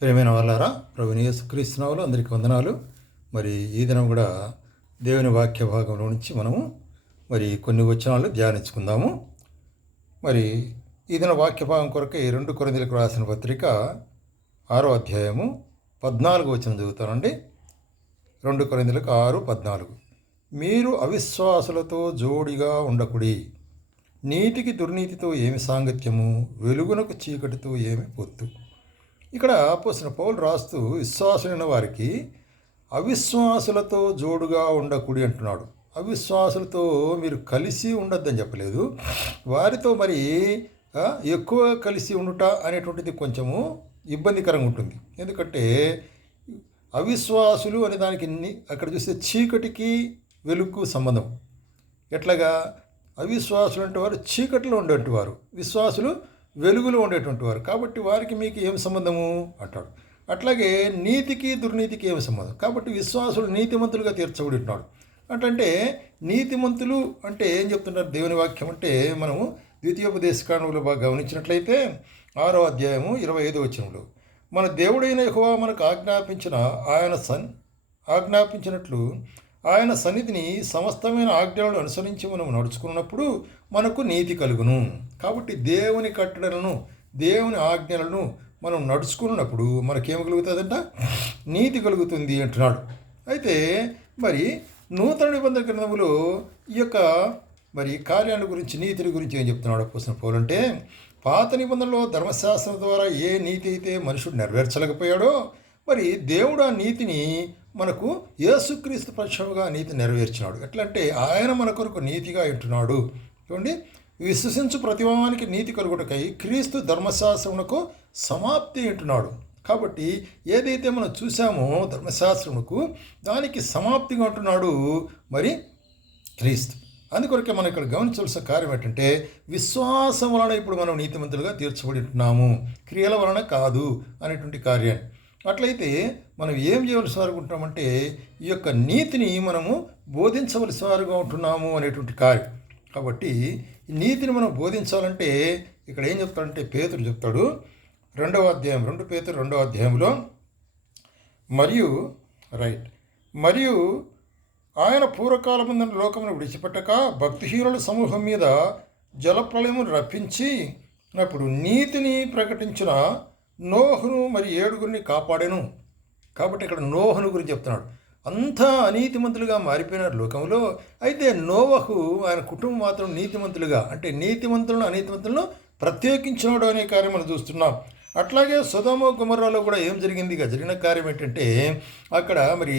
ప్రేమైన వాళ్ళారా? ప్రభుని యేసుక్రీస్తునావులు అందరికీ వందనాలు. మరి ఈ దినం కూడా దేవుని వాక్య భాగంలో నుంచి మనము మరి కొన్ని వచనాలు ధ్యానించుకుందాము. మరి ఈ దిన వాక్య భాగం కొరకే ఈ రెండు కొరందీలకు రాసిన పత్రిక ఆరో అధ్యాయము పద్నాలుగు వచనం చదువుతానండి. రెండు కొరిందలకు ఆరు పద్నాలుగు. మీరు అవిశ్వాసులతో జోడిగా ఉండకుడి. నీతికి దుర్నీతితో ఏమి సాంగత్యము? వెలుగునకు చీకటితో ఏమి పొత్తు? ఇక్కడ పోసిన పౌలు రాస్తూ విశ్వాసులైన వారికి అవిశ్వాసులతో జోడుగా ఉండకుడి అంటున్నాడు. అవిశ్వాసులతో మీరు కలిసి ఉండొద్దని చెప్పలేదు. వారితో మరి ఎక్కువ కలిసి ఉండుట అనేటువంటిది కొంచెము ఇబ్బందికరంగా ఉంటుంది. ఎందుకంటే అవిశ్వాసులు అనే దానికి అక్కడ చూస్తే చీకటికి వెలుగు సంబంధం. ఎట్లాగా? అవిశ్వాసులు అంటే వారు చీకటిలో ఉండేటువంటి వారు. విశ్వాసులు వెలుగులో ఉండేటువంటి వారు. కాబట్టి వారికి మీకు ఏం సంబంధము? అంటాడు. అట్లాగే నీతికి దుర్నీతికి ఏమి సంబంధం? కాబట్టి విశ్వాసులు నీతిమంతులుగా తీర్చబడి ఉన్నాడు అంటే నీతిమంతులు అంటే ఏం చెప్తున్నారు దేవుని వాక్యం? అంటే మనము ద్వితీయోపదేశకాండంలో బాగా గమనించినట్లయితే ఆరో అధ్యాయము ఇరవై ఐదో వచనంలో మన దేవుడైన యహోవా మనకు ఆజ్ఞాపించిన ఆయన సన్ ఆజ్ఞాపించినట్లు ఆయన సన్నిధిని సమస్తమైన ఆజ్ఞలను అనుసరించి మనం నడుచుకున్నప్పుడు మనకు నీతి కలుగును. కాబట్టి దేవుని కట్టడలను దేవుని ఆజ్ఞలను మనం నడుచుకున్నప్పుడు మనకేం కలుగుతుందంట? నీతి కలుగుతుంది అంటున్నాడు. అయితే మరి నూతన నిబంధన గ్రంథములో ఈ యొక్క మరి కార్యాల గురించి నీతిని గురించి ఏం చెప్తున్నాడు పోసిన పోలంటే పాత నిబంధనలో ధర్మశాస్త్రం ద్వారా ఏ నీతి అయితే మనుషుడు నెరవేర్చలేకపోయాడో మరి దేవుడు ఆ నీతిని మనకు యేసుక్రీస్తు పక్షముగా నీతి నెరవేర్చినాడు. ఎట్లంటే ఆయన మన కొరకు నీతిగా ఉంటున్నాడు. చూడండి విశ్వసించు ప్రతిభావానికి నీతి కలుగుటకై క్రీస్తు ధర్మశాస్త్రమునకు సమాప్తి ఉంటున్నాడు కాబట్టి ఏదైతే మనం చూసామో ధర్మశాస్త్రమునకు దానికి సమాప్తిగా ఉంటున్నాడు మరి క్రీస్తు. అందుకొరకే మనం ఇక్కడ గమనించవలసిన కార్యం ఏంటంటే విశ్వాసం వలన ఇప్పుడు మనం నీతిమంతులుగా తీర్చబడి ఉంటున్నాము. క్రియల వలన కాదు అనేటువంటి కార్యాన్ని అట్లయితే మనం ఏం చేయవలసిన వారు ఉంటున్నామంటే ఈ యొక్క నీతిని మనము బోధించవలసిన వారుగా ఉంటున్నాము అనేటువంటి కార్యం. కాబట్టి ఈ నీతిని మనం బోధించాలంటే ఇక్కడ ఏం చెప్తాడంటే పేతుడు చెప్తాడు. రెండవ అధ్యాయం రెండు పేతుడు రెండవ అధ్యాయంలో మరియు రైట్ మరియు ఆయన పూర్వకాలముందని లోకమును విడిచిపెట్టక భక్తిహీనుల సమూహం మీద జలప్రలయమును రప్పించి అప్పుడు నీతిని ప్రకటించిన నోహును మరి ఏడుగురిని కాపాడెను. కాబట్టి ఇక్కడ నోహను గురించి చెప్తున్నాడు. అంతా అనీతిమంతులుగా మారిపోయినారు లోకంలో. అయితే నోవహు ఆయన కుటుంబం మాత్రం నీతిమంతులుగా అంటే నీతిమంతులను అనీతిమంతులను ప్రత్యేకించినాడు అనే కార్యం మనం చూస్తున్నాం. అట్లాగే సుధమ గుమర్రాలో కూడా ఏం జరిగింది? ఇక జరిగిన కార్యం ఏంటంటే అక్కడ మరి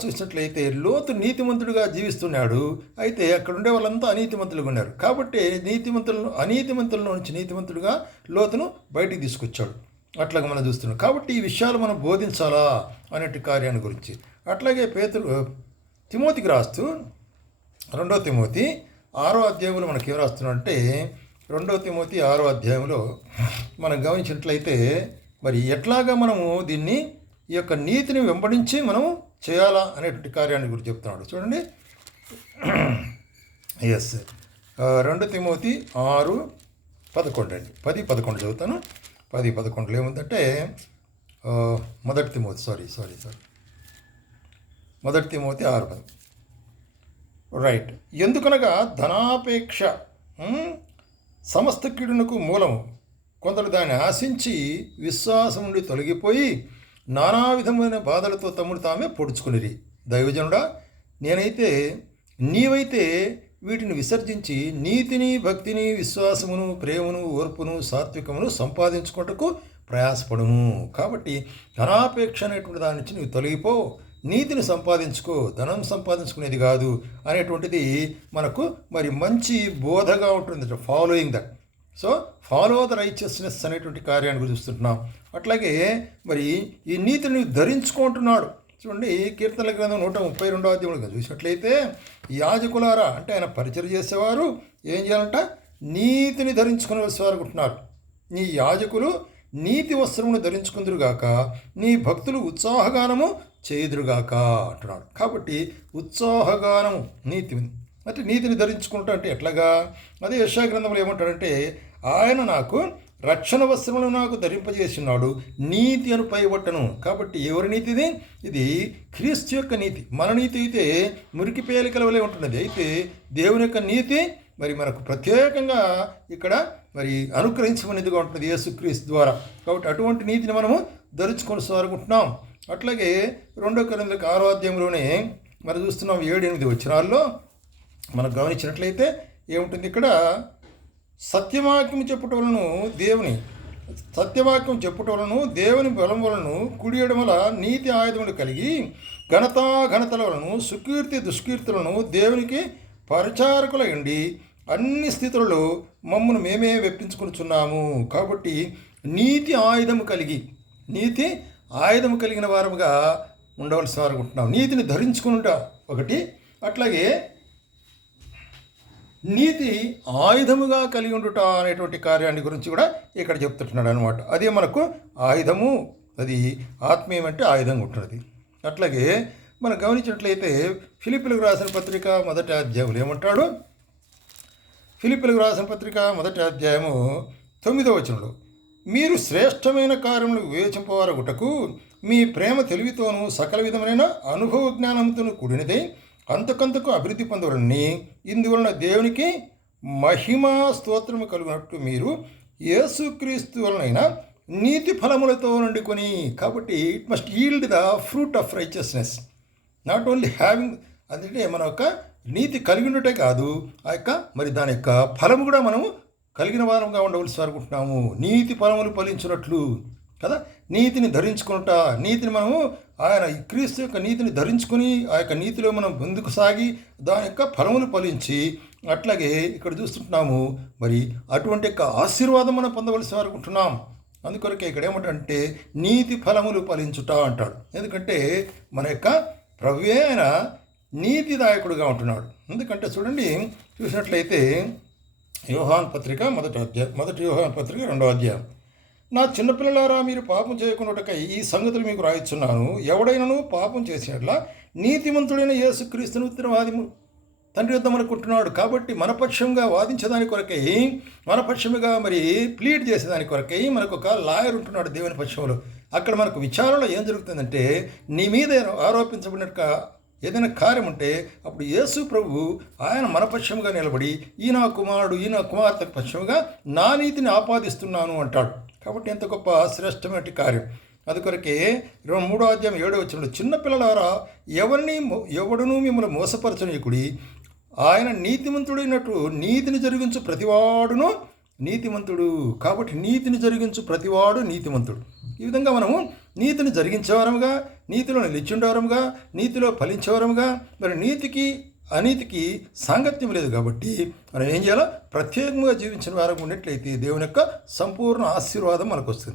చూసినట్లయితే లోతు నీతిమంతుడిగా జీవిస్తున్నాడు. అయితే అక్కడ ఉండే వాళ్ళంతా అనీతిమంతులుగా ఉన్నారు. కాబట్టి నీతిమంతులను అనీతిమంతుల నుంచి నీతిమంతుడిగా లోతును బయటికి తీసుకొచ్చాడు. అట్లాగే మనం చూస్తున్నాం. కాబట్టి ఈ విషయాలు మనం బోధించాలా అనేటి కార్యాన్ని గురించి. అట్లాగే పేతులు తిమోతికి రాస్తూ రెండో తిమోతి ఆరో అధ్యాయంలో మనకి ఏం రాస్తున్నాడంటే రెండో తిమోతి ఆరో అధ్యాయంలో మనం గమనించినట్లయితే మరి ఎట్లాగా మనము దీన్ని ఈ యొక్క నీతిని వెంబడించి మనం చేయాలా అనేటువంటి కార్యాన్ని గురించి చెప్తున్నాడు. చూడండి. ఎస్ రెండు తిమోతి ఆరు పదకొండు అండి. పది పదకొండు చదువుతాను. పది పదకొండులో ఏముందంటే మొదటి తిమోతి సారీ సారీ సారీ మొదటి తిమోతి ఆరు పది. రైట్ ఎందుకనగా ధనాపేక్ష సమస్త కీడునకు మూలము. కొందరు దాన్ని ఆశించి విశ్వాసం నుండి తొలగిపోయి నానా విధమైన బాధలతో తమ్ముడు తామే పొడుచుకునిరి. దైవజనుడా నేనైతే నీవైతే వీటిని విసర్జించి నీతిని భక్తిని విశ్వాసమును ప్రేమను ఓర్పును సాత్వికమును సంపాదించుకుంటకు ప్రయాసపడుము. కాబట్టి ధనాపేక్ష అనేటువంటి దాని నుంచి నువ్వు తొలగిపో. నీతిని సంపాదించుకో. ధనం సంపాదించుకునేది కాదు అనేటువంటిది మనకు మరి మంచి బోధగా ఉంటుంది. Following that so follow the righteousness అనేటువంటి కార్యాన్ని గురించి అట్లాగే మరి ఈ నీతిని ధరించుకుంటున్నాడు. చూడండి కీర్తనల గ్రంథం నూట ముప్పై రెండవ అధ్యాయంలో చూసినట్లయితే యాజకులారా అంటే ఆయన పరిచయం చేసేవారు ఏం చేయాలంట? నీతిని ధరించుకుని వారు నీ యాజకులు నీతి వస్త్రమును ధరించుకుందురుగాక నీ భక్తులు ఉత్సాహగానము చేయుదురుగాక అంటున్నాడు కాబట్టి ఉత్సాహగానము నీతి అంటే నీతిని ధరించుకుంటా అంటే ఎట్లాగా? అదే యశా గ్రంథంలో ఏమంటాడంటే ఆయన నాకు రక్షణ వస్త్రములు నాకు ధరింపజేసినాడు నీతి అను పైబట్టను. కాబట్టి ఎవరి నీతిది ఇది? క్రీస్తు యొక్క నీతి. మన నీతి అయితే మురికి పేలికల వలె ఉంటున్నది. అయితే దేవుని యొక్క నీతి మరి మనకు ప్రత్యేకంగా ఇక్కడ మరి అనుగ్రహించమనేదిగా ఉంటుంది యేసుక్రీస్తు ద్వారా. కాబట్టి అటువంటి నీతిని మనము ధరించుకొని సాగుకుంటున్నాం అట్లాగే రెండో కరిందలకు ఆరో అధ్యాయంలోనే మనం చూస్తున్నాం ఏడు ఎనిమిది వచ్చినాల్లో మనం గమనించినట్లయితే ఏముంటుంది ఇక్కడ? సత్యవాక్యం చెప్పుట వలన దేవుని సత్యవాక్యం చెప్పటవలను దేవుని బలం వలన కుడి ఎడమల నీతి ఆయుధములు కలిగి ఘనత ఘనతల వలను సుకీర్తి దుష్కీర్తులను దేవునికి పరిచారకులయండి అన్ని స్థితులలో మమ్మను మేమే వెప్పించుకుంటున్నాము కాబట్టి నీతి ఆయుధము కలిగి నీతి ఆయుధము కలిగిన వారముగా ఉండవలసిన వారుకుంటున్నాం నీతిని ధరించుకుంటా ఒకటి. అట్లాగే నీతి ఆయుధముగా కలిగి ఉండుట అనేటువంటి కార్యాన్ని గురించి కూడా ఇక్కడ చెప్తుంటున్నాడు అనమాట అదే మనకు ఆయుధము అది ఆత్మీయం అంటే ఆయుధంగా ఉంటున్నది. అట్లాగే మనం గమనించినట్లయితే ఫిలిపిలకు రాసిన పత్రిక మొదటి అధ్యాయులు ఏమంటాడు? ఫిలిపిలకు రాసిన పత్రిక మొదటి అధ్యాయము తొమ్మిదవ వచనంలో మీరు శ్రేష్టమైన కార్యములు వివేచింపవారగుటకు మీ ప్రేమ తెలివితోనూ సకల విధమైన అనుభవ జ్ఞానంతోనూ కూడినదే. అంతకంతకు అభివృద్ధి పొందవలని ఇందువలన దేవునికి మహిమా స్తోత్రము కలుగునట్టు మీరు యేసుక్రీస్తు వలనైన నీతి ఫలములతో నుండుకొని కాబట్టి it must yield the fruit of righteousness not only having అందుకే మన యొక్క నీతి కలిగి ఉండటే కాదు ఆ యొక్క మరి దాని యొక్క ఫలము కూడా మనము కలిగిన వారంగా ఉండవలసి అనుకుంటున్నాము నీతి ఫలములు ఫలించినట్లు కదా? నీతిని ధరించుకుంటా నీతిని మనము ఆయన ఈ క్రీస్తు యొక్క నీతిని ధరించుకొని ఆ యొక్క నీతిలో మనం ముందుకు సాగి దాని యొక్క ఫలములు ఫలించి అట్లాగే ఇక్కడ చూస్తుంటున్నాము మరి అటువంటి యొక్క ఆశీర్వాదం మనం పొందవలసి అనుకుంటున్నాం అందుకొరకే ఇక్కడ ఏమంటే నీతి ఫలములు ఫలించుట అంటాడు. ఎందుకంటే మన యొక్క ప్రవ్యే ఆయన నీతిదాయకుడుగా ఉంటున్నాడు. ఎందుకంటే చూడండి చూసినట్లయితే యోహాన్ పత్రిక మొదటి అధ్యాయం మొదటి యోహాన్ పత్రిక రెండో అధ్యాయం. నా చిన్నపిల్లలారా మీరు పాపం చేయకున్నటకై ఈ సంగతులు మీకు రాయిస్తున్నాను ఎవడైనను పాపం చేసేట్లా నీతిమంతుడైన యేసుక్రీస్తును ఉత్తరవాదిము తండ్రి యుద్ధం అనుకుంటున్నాడు కాబట్టి మనపక్షంగా వాదించేదాని కొరకై మనపక్షముగా మరి ప్లీడ్ చేసేదాని కొరకై మనకు ఒక లాయర్ ఉంటున్నాడు దేవుని పక్షంలో. అక్కడ మనకు విచారణలో ఏం జరుగుతుందంటే నీ మీద ఆరోపించబడిన ఏదైనా కార్యం ఉంటే అప్పుడు యేసు ప్రభు ఆయన మన పక్షముగా నిలబడి ఈ నా కుమారుడు ఈ నా కుమార్తె పక్షముగా నా నీతిని ఆపాదిస్తున్నాను అంటాడు. కాబట్టి ఎంత గొప్ప శ్రేష్టమైన కార్యం. అది కొరకే ఇరవై మూడో అధ్యాయం ఏడో వచ్చిన చిన్నపిల్లలారా ఎవరిని ఎవడునూ మిమ్మల్ని మోసపరచనీయకుడి ఆయన నీతిమంతుడైనట్టు నీతిని జరిగించు ప్రతివాడును నీతిమంతుడు. కాబట్టి నీతిని జరిగించు ప్రతివాడు నీతిమంతుడు. ఈ విధంగా మనము నీతిని జరిగించేవారముగా నీతిలో నిలిచిండేవారముగా నీతిలో ఫలించేవారముగా మరి నీతికి అనీతికి సాంగత్యం లేదు కాబట్టి మనం ఏం చేయాలో? ప్రత్యేకంగా జీవించిన వారం ఉన్నట్లయితే దేవుని యొక్క సంపూర్ణ ఆశీర్వాదం మనకు వస్తుంది